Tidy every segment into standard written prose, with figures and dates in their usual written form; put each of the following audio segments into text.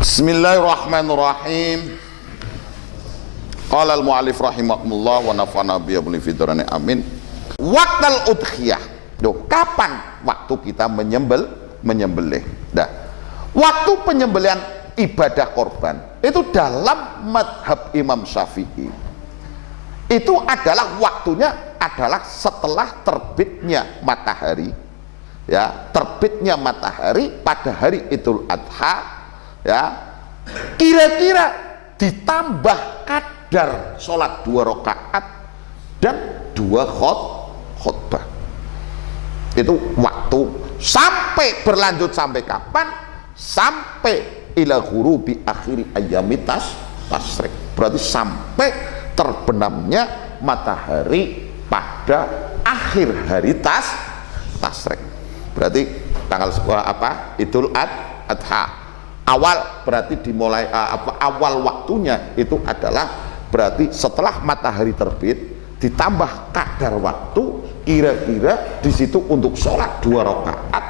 Bismillahirrahmanirrahim. Qala al-mu'allif rahimahumullah wa nafa'ana biyabni fidrani amin. Waqtal udhiyah. Kapan waktu kita menyembelih? Nah, waktu penyembelihan ibadah korban itu dalam madhab Imam Syafi'i itu adalah waktunya adalah setelah terbitnya matahari, ya, terbitnya matahari pada hari Idul Adha, ya, kira-kira ditambah kadar sholat 2 rakaat dan 2 khutbah. Itu waktu sampai berlanjut sampai kapan? Sampai ila ghurubi akhiri ayyamitas tasrik. Berarti sampai terbenamnya matahari pada akhir hari tasrik. Berarti tanggal apa? Idul Adha. Awal berarti dimulai awal waktunya itu adalah berarti setelah matahari terbit ditambah kadar waktu kira-kira di situ untuk sholat 2 rakaat,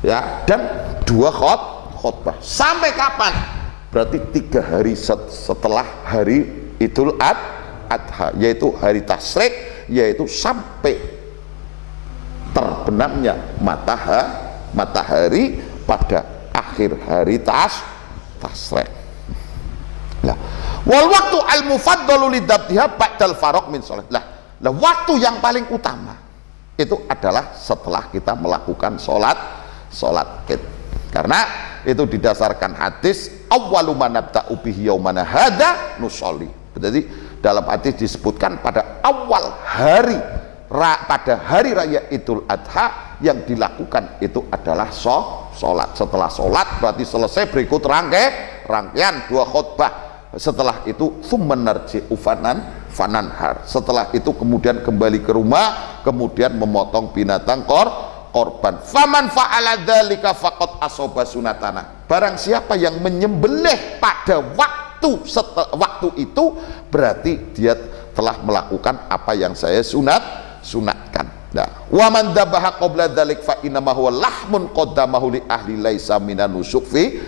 ya, dan 2 khutbah. Sampai kapan? Berarti 3 hari setelah hari Idul Adha, yaitu hari tasrik, yaitu sampai terbenamnya matahari pada akhir hari tasrik. Nah, wal waktu al mufaddalu lidabtiha ba'dal faraq min shalah. Lah, waktu yang paling utama itu adalah setelah kita melakukan sholat Id. Karena itu didasarkan hadis awwalu man nabda'u bihi yaumana hadza nusolli. Jadi dalam hadis disebutkan pada awal hari pada hari raya Idul Adha yang dilakukan itu adalah sholat. Setelah sholat berarti selesai berikut rangkaian 2 khutbah. Setelah itu summenarji'u fananhar. Setelah itu kemudian kembali ke rumah, kemudian memotong binatang korban. Faman fa'ala dzalika faqad asaba sunatana. Barang siapa yang menyembelih pada waktu itu berarti dia telah melakukan apa yang saya sunatkan. Nah, wa man dzabaha qabla dzalik fa inna ma huwa lahmun qaddamahu li ahli laisa minan nusuk fi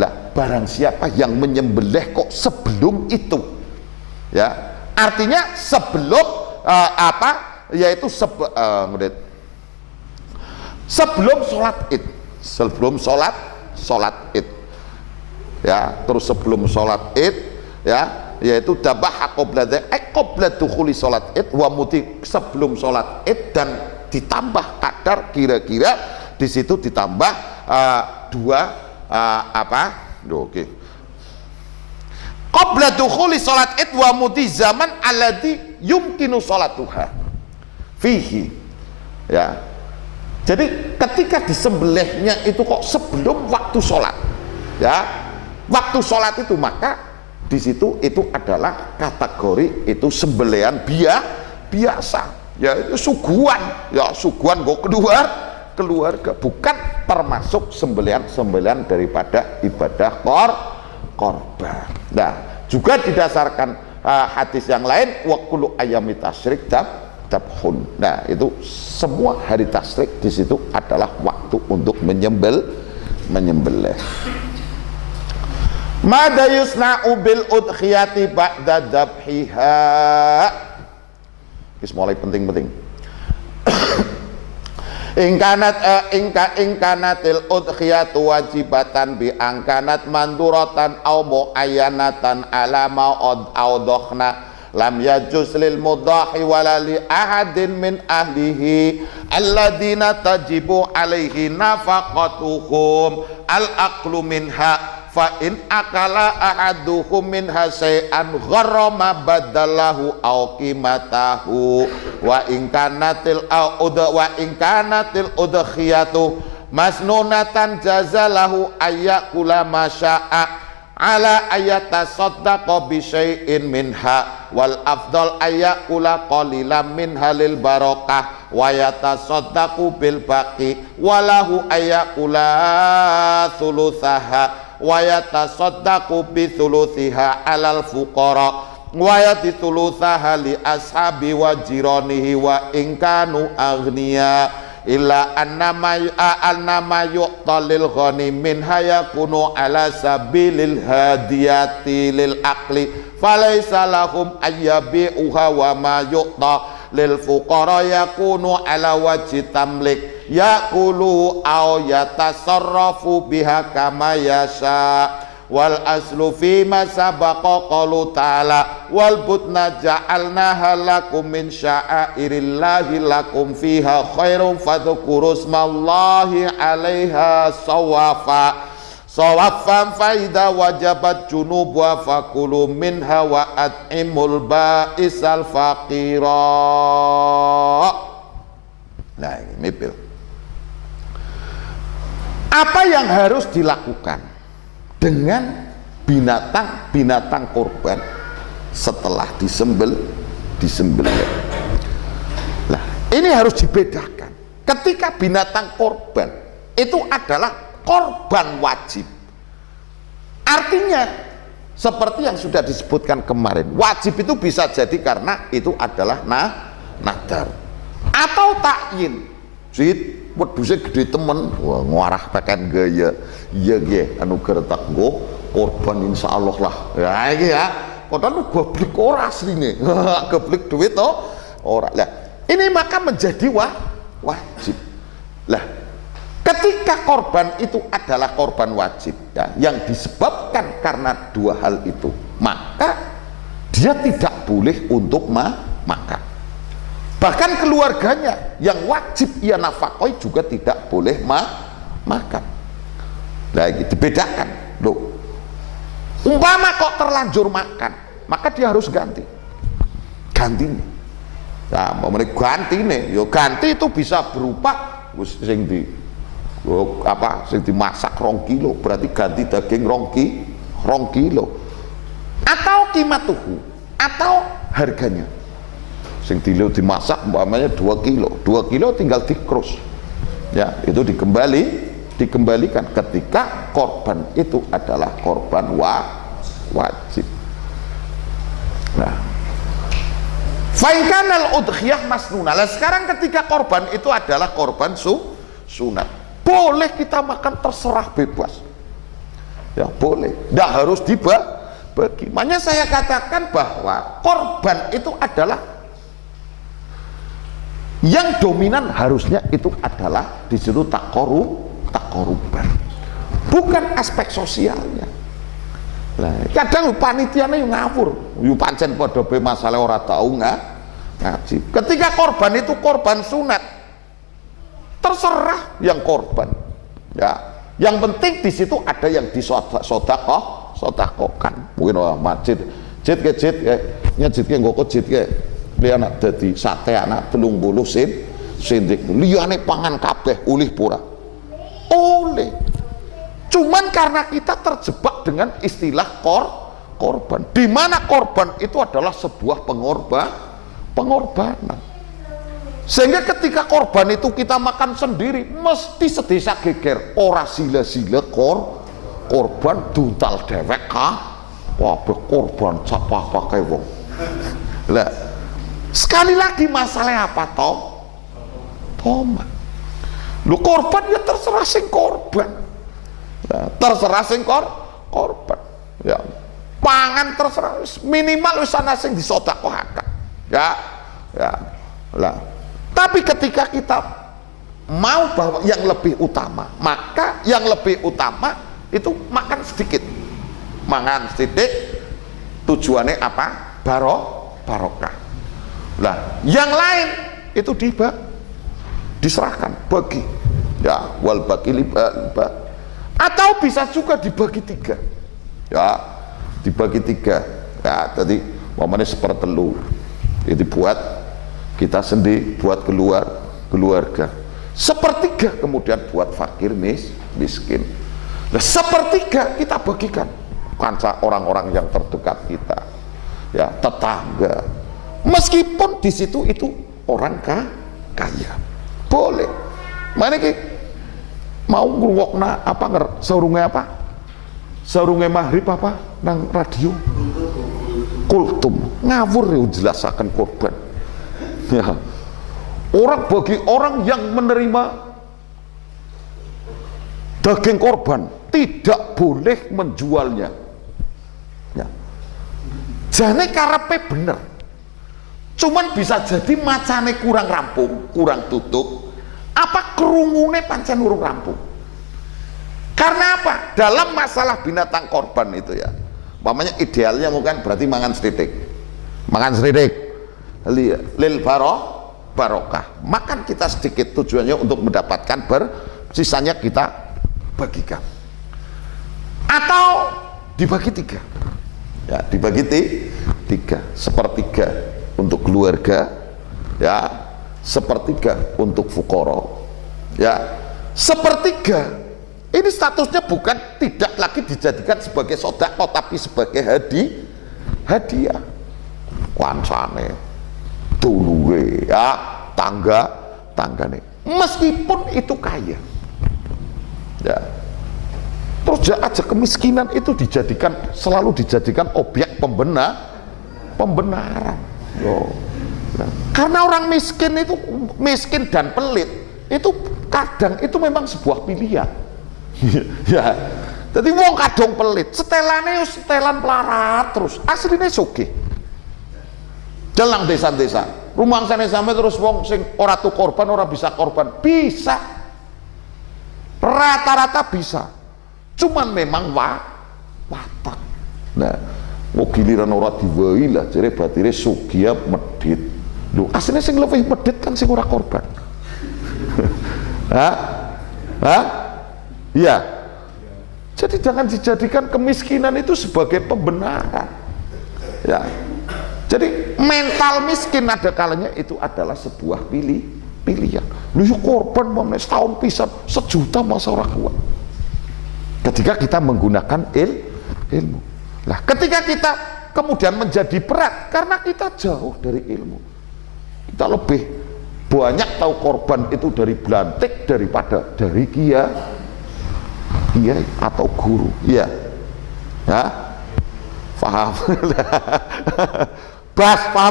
lah. Barang siapa yang menyembelih kok sebelum itu, ya, artinya sebelum yaitu sebelum sholat Id, ya, terus sebelum sholat Id, ya, yaitu dabah qabla dukhuli sholat Id wa muti, sebelum sholat Id, dan ditambah kadar kira-kira di situ ditambah 2 oke. Qabla dukhuli sholat Id wa muti zaman alladhi yumkinu sholatuha fihi, ya. Jadi ketika disembelihnya itu kok sebelum waktu sholat, ya, waktu sholat itu, maka di situ itu adalah kategori itu sembelihan biasa, ya, itu suguhan kok keluarga, bukan termasuk sembelihan daripada ibadah korban. Nah, juga didasarkan hadis yang lain wa kullu ayyami tasyrik dabhun. Nah, itu semua hari tasyrik di situ adalah waktu untuk menyembelih. Mada yusna'u bil udhiyati ba'da dabhiha. Ini mulai penting-penting. Ingkanatil udhiyatu wajibatan bi angkanat manduratan au muayyanatan ala ma'ud awdokhna lam yajuz lil mudahi wala li ahadin min ahlihi alladina tajibu alaihi nafaqatuhum al aqlu minha fa in akala ahaduhum minha syai'an gharama badalahu aw qimatahu wa in kanatil udhiyatu masnunatan jazalahu ayyakula masya'a ala ayata saddaqa bi syai'in minha wal afdal ayakula qalilan minha lil barakah wa yatasaddaqu bil baqi walahu ayakula thuluthaha wa yatasaddaqu bi thuluthiha alal fuqara wa yatithuluthaha li ashabi wa jiranihi wa in kanu aghniya illa annama yuqtalil ghani min hayakunu ala sabilil hadiyati lil aqli falaysa lahum ayyabi'uha wa ma yuqta lil fuqara yakunu ala wajhi tamlik yakulu aw yatasarrafu biha kama yasha wal aslu fi ma sabaqa qalu ta'ala wal butna ja'alnaha lakum min sya'airillahi lakum fiha khairum fadhkuru smallahi 'alaiha sawafan faida wajabat junubuha fakulu minha wa at'imul ba'isal faqira. Nah ini pil. Apa yang harus dilakukan dengan binatang korban setelah disembelih? Nah, ini harus dibedakan. Ketika binatang korban itu adalah korban wajib. Artinya seperti yang sudah disebutkan kemarin, wajib itu bisa jadi karena itu adalah nadar atau takyin. Jid wedhuse gede temen, wah nguarah peken gaya. Iya nggih, anu geretak nggo korban insyaallah lah. Ya iki ya. Padahal goblok ora asline. Goblok duit to ora. Lah, ini maka menjadi wajib. Lah, ketika korban itu adalah korban wajib ya, yang disebabkan karena dua hal itu, maka dia tidak boleh untuk makan. Bahkan keluarganya yang wajib ia nafkahi juga tidak boleh makan. Nah, ini dibedakan. Loh, umpama kok terlanjur makan, maka dia harus ganti. Gantinya. Nah, mau ganti nih, yo ganti itu bisa berupa sing dimasak 2 kilo, berarti ganti daging 2 kilo. Atau qimatuhu, atau harganya. Sing dimasak umpamanya 2 kilo. 2 kilo tinggal dikrus. Ya, itu dikembalikan ketika korban itu adalah korban wajib. Nah, fa'inkanal udhiyah masnunah. Nah, sekarang ketika korban itu adalah korban sunat, boleh kita makan terserah bebas. Ya boleh, tidak harus dibagi. Makanya saya katakan bahwa korban itu adalah yang dominan, harusnya itu adalah di situ takoruban, bukan aspek sosialnya. Nah, kadang panitiane yang ngawur, yu pancen padha be masalah ora tau ngaji. Ketika korban itu korban sunat, terserah yang korban. Ya, yang penting di situ ada yang disodakohkan. Mungkin masjid, jid nggo jid ke dia anak dadi sate anak 30 sindik liyane pangan kabeh ulih pura oleh. Cuman karena kita terjebak dengan istilah korban, di mana korban itu adalah sebuah pengorbanan, sehingga ketika korban itu kita makan sendiri mesti sedesa geger, ora sila-sila korban duntal dewek wabah korban sapa pakai wong. Lah sekali lagi masalahnya apa tomat. Lu korban ya terserah sing korban. Nah, terserah sing korban. Ya, pangan terserah minimal wis ana sing disedekahkan. Ya. Lah. Tapi ketika kita mau bahwa yang lebih utama, maka yang lebih utama itu makan sedikit. Makan sedikit tujuannya apa? Barokah. Lah, yang lain itu diserahkan bagi ya wal bagi liba. Atau bisa juga dibagi 3 ya, dibagi 3 ya. Tadi momennya sepertelur itu buat kita sendiri, buat keluarga, 1/3 kemudian buat fakir miskin. Nah, 1/3 kita bagikan kanca orang-orang yang terdekat kita ya, tetangga, meskipun di situ itu orang kaya boleh. Mana ki mau ngrungokna apa saurunge maghrib apa nang radio kultum ngawur ya jelasaken korban ya Bagi orang yang menerima daging korban tidak boleh menjualnya. Ya. Jane karepe bener. Cuman bisa jadi macane kurang rampung, kurang tutup, apa kerungune pancen urung rampung. Karena apa? Dalam masalah binatang korban itu ya, umpamanya idealnya mungkin berarti mangan sridik, lil barokah, makan kita sedikit, tujuannya untuk mendapatkan sisanya kita bagikan, atau dibagi tiga, ya dibagi tiga, sepertiga untuk keluarga, ya sepertiga untuk fukoro, ya sepertiga. Ini statusnya bukan tidak lagi dijadikan sebagai sedekah tapi sebagai hadiah. Kancane, duluwe, ya tanggane. Meskipun itu kaya, ya. Terus aja kemiskinan itu selalu dijadikan objek pembenaran. Nah, karena orang miskin dan pelit itu kadang itu memang sebuah pilihan. Ya, jadi wong kadang pelit, setelan pelarat terus, aslinya sugih. Jalan desa-desa, rumah sana sampai terus wong sing ora tuh korban, ora bisa korban, bisa, rata-rata bisa, cuman memang watak. Nah, mau giliran ora diwai lah, jadi batire sugih medit. Loh, aslinya sing lebih medit kan sing ora korban. Hah? Ya, jadi jangan dijadikan kemiskinan itu sebagai pembenaran. Ya, jadi mental miskin ada kalanya itu adalah sebuah pilihan. Lu korban mau setahun pisan 1 juta masa orang kuat. Ketika kita menggunakan ilmu. Nah, ketika kita kemudian menjadi berat karena kita jauh dari ilmu, kita lebih banyak tahu korban itu dari belantik daripada dari kiai atau guru, ya, paham, paham.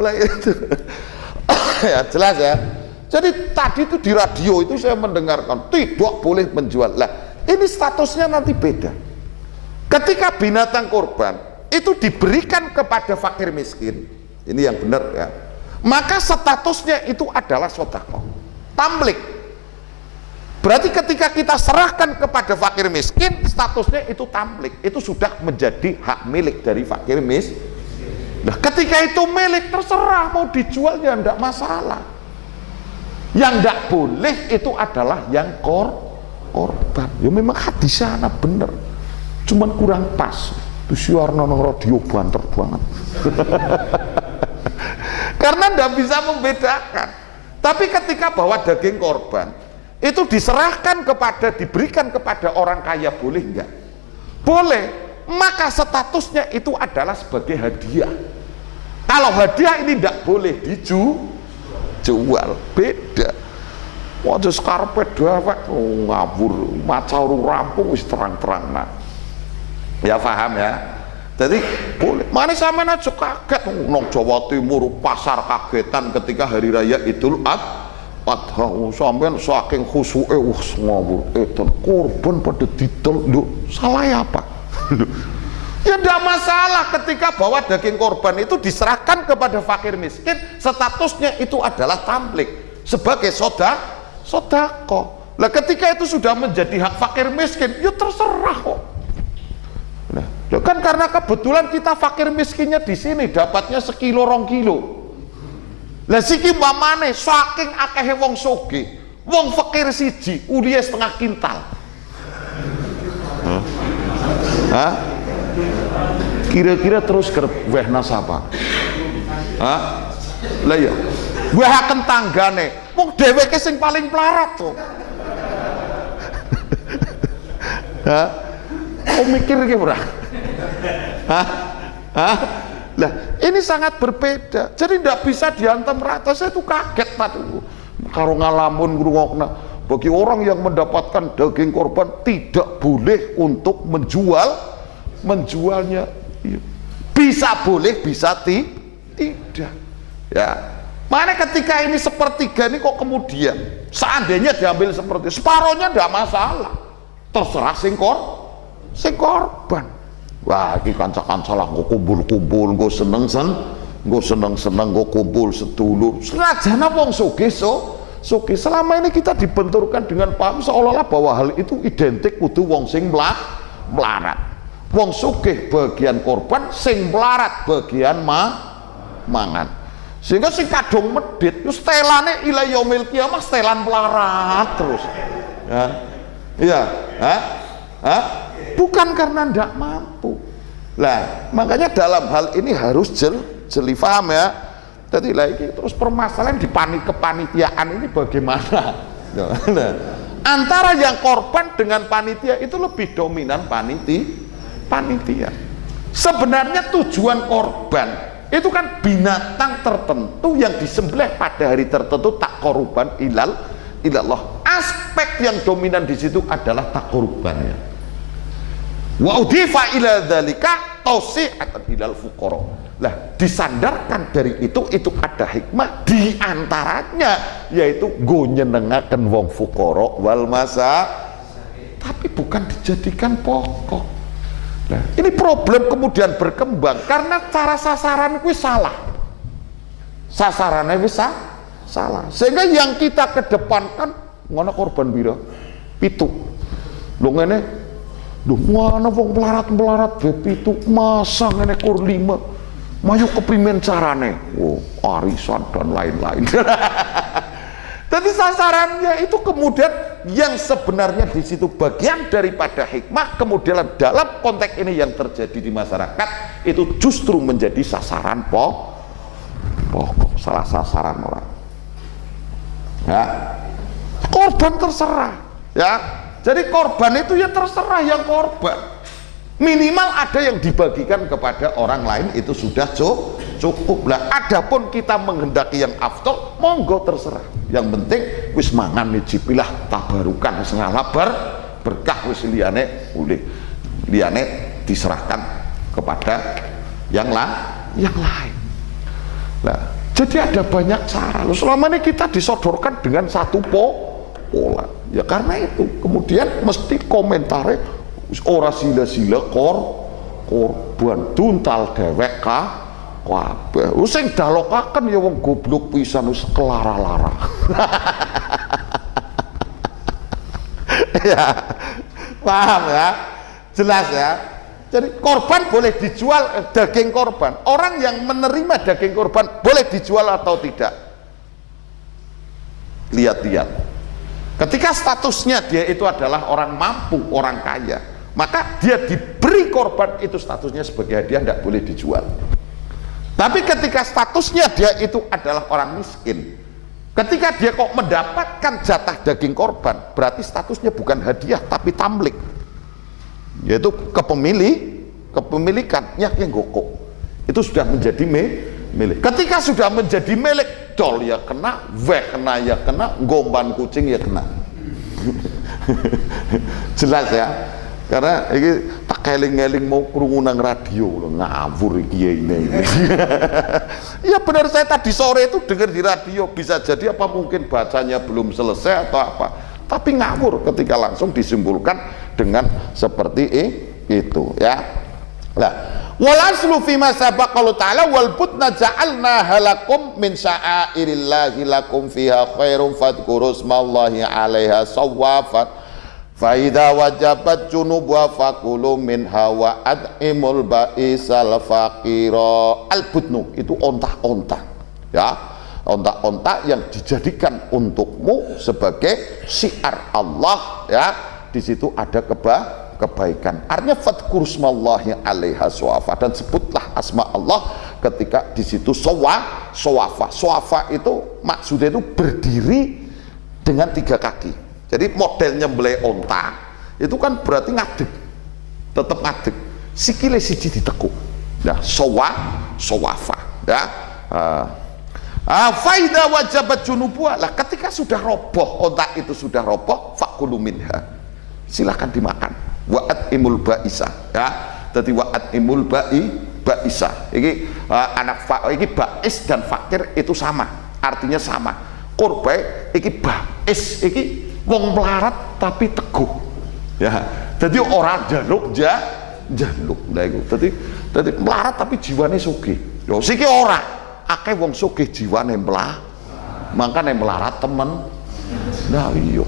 Lah itu, ya jelas ya. Jadi tadi itu di radio itu saya mendengarkan tidak boleh menjual. Lah ini statusnya nanti beda. Ketika binatang korban itu diberikan kepada fakir miskin, ini yang benar ya. Maka statusnya itu adalah sedekah, tamlik. Berarti ketika kita serahkan kepada fakir miskin, statusnya itu tamlik, itu sudah menjadi hak milik dari fakir miskin. Nah, ketika itu milik terserah mau dijual ya enggak masalah. Yang enggak boleh itu adalah yang korban. Ya memang hadisnya anak bener, cuman kurang pas. Itu siarna nang radio banter banget. Karena enggak bisa membedakan. Tapi ketika bawa daging korban itu diberikan kepada orang kaya, boleh enggak? Boleh, maka statusnya itu adalah sebagai hadiah. Kalau hadiah ini enggak boleh dijual, beda. Waduh skarpet dewek ngabur, maca urung rampung wis terang-terang. Nah, ya paham ya? Jadi boleh. Mana sampean aja kaget nang Jawa Timur pasar kagetan ketika hari raya Idul Adha. Sampean saking khusuke ngawur edan korban pada didol. Lho, salah apa? Ya enggak masalah ketika bawa daging korban itu diserahkan kepada fakir miskin, statusnya itu adalah tamlik sebagai sedekah. Lah ketika itu sudah menjadi hak fakir miskin, ya terserah kok. Nah, kan karena kebetulan kita fakir miskinnya di sini dapatnya 1 kilo 2 kilo. Lah siki mbamane saking akehe wong sugih, wong fakir siji ulihe 1/2 kintal. Hah? Kira-kira terus weh nasaba. Hah? Lah ya, wehaken tanggane, wong dheweke sing paling pelarat to. Hah? Oh mikir iki ora? Hah? Hah? Lah ini sangat berbeda, jadi tidak bisa dihantam rata. Saya tuh kaget tadi karo ngalamun ngrungokna, bagi orang yang mendapatkan daging korban tidak boleh untuk menjualnya. Bisa boleh, bisa Tidak. Ya. Mana ketika ini sepertiga ini kok kemudian seandainya diambil seperti separohnya tidak masalah. Terserah sing korban. Wah, iki kanca-kanca lah nggo kumpul-kumpul, nggo seneng-seneng, nggo kumpul sedulur. Senajana wong sugih sugih. Selama ini kita dibenturkan dengan paham seolah-olah bahwa hal itu identik kudu wong sing melarat. Wong sugih bagian korban, sing melarat bagian mangan. Sehingga sing kadung medhit wis stelane ila yaumil kiamah stelan melarat terus. Ya. Iya, bukan karena ndak mampu. Lah, makanya dalam hal ini harus jeli paham ya. Jadi lagi terus permasalahan di kepanitiaan ini bagaimana? Nah, antara yang korban dengan panitia itu lebih dominan panitia. Sebenarnya tujuan korban itu kan binatang tertentu yang disembelih pada hari tertentu tak korban ilallah. Aspek yang dominan di situ adalah tak korbannya. Wa udifa ila dzalika tausi'atan ilal fuqara. Lah disandarkan dari itu ada hikmah di antaranya yaitu go nyenengaken wong fuqara wal masa, tapi bukan dijadikan pokok. Nah, ini problem kemudian berkembang karena cara sasaran kuwi salah. Sasarannya bisa salah. Sehingga yang kita kedepankan ngono korban pira? 7. Lho ngene. Lho mana wong melarat-melarat be 7 masa ngene kur 5. Mayu keprimen carane? Oh, arisan dan lain-lain. Jadi sasarannya itu kemudian yang sebenarnya di situ bagian daripada hikmah, kemudian dalam konteks ini yang terjadi di masyarakat itu justru menjadi sasaran pokok, salah sasaran orang. Ya, korban terserah. Ya, jadi korban itu ya terserah yang korban. Minimal ada yang dibagikan kepada orang lain itu sudah cukup lah. Adapun kita menghendaki yang afdol, monggo terserah. Yang penting wis mangan nicipilah tabarukan wis ngalabar berkah wis liyane diserahkan kepada yang lain. Nah, jadi ada banyak cara. Loh, selama ini kita disodorkan dengan satu pola. Ya karena itu kemudian mesti komentarnya ora sila-sila korban tuntal dewek kabeh. Sing dalokaken ya wong goblok pisan wis kelara-lara. Ya. Paham ya? Jelas ya? Jadi korban boleh dijual, daging korban. Orang yang menerima daging korban boleh dijual atau tidak? Lihat-lihat. Ketika statusnya dia itu adalah orang mampu, orang kaya, maka dia diberi korban itu statusnya sebagai hadiah, tidak boleh dijual. Tapi ketika statusnya dia itu adalah orang miskin, ketika dia kok mendapatkan jatah daging korban, berarti statusnya bukan hadiah tapi tamlik, yaitu kepemilikannya yang gokok itu sudah menjadi milik. Ketika sudah menjadi milik, dol ya kena, kena ya kena, gomban kucing ya kena. Jelas ya? Karena ini tak keling-keling mau krungu nang radio ngawur iki ini. Iya benar, saya tadi sore itu dengar di radio, bisa jadi apa mungkin bacanya belum selesai atau apa, tapi ngawur ketika langsung disimpulkan dengan seperti itu ya. Nah, wal aslu fi ma sabaqa ta'ala wal budna ja'alna halakum min sya'airillahi lakum fiha khairum fadhkuru smallahi 'alaiha sawafat Faida wajabat junub wa fakulu minha wa ad'imul ba'isal faqira. Al-budnu itu onta-onta ya, onta-onta yang dijadikan untukmu sebagai syiar Allah ya. Di situ ada kebaikan. Artinya fadhkurusmallahi 'alaiha shawafa, dan sebutlah asma Allah ketika di situ shawafa. Shawafa itu maksudnya itu berdiri dengan 3 kaki. Jadi model nyembelih onta itu kan berarti ngadeg, tetap ngadeg, sikile siji ditekuk. Ya, shawafa ya. Faida wajabat junubuha, lah ketika sudah roboh, onta itu sudah roboh, fakulu minha, silakan dimakan. Wa'at imul ba'isa ya. Jadi wa'at imul Baisa iki iki bais dan fakir itu sama, artinya sama. Qurbai iki bais iki wong melarat tapi teguh ya, jadi orang jaluk lah iku dadi melarat tapi jiwane sugih. Yo siki ora akeh wong sugih jiwane melarat, makane melarat temen. Nah iya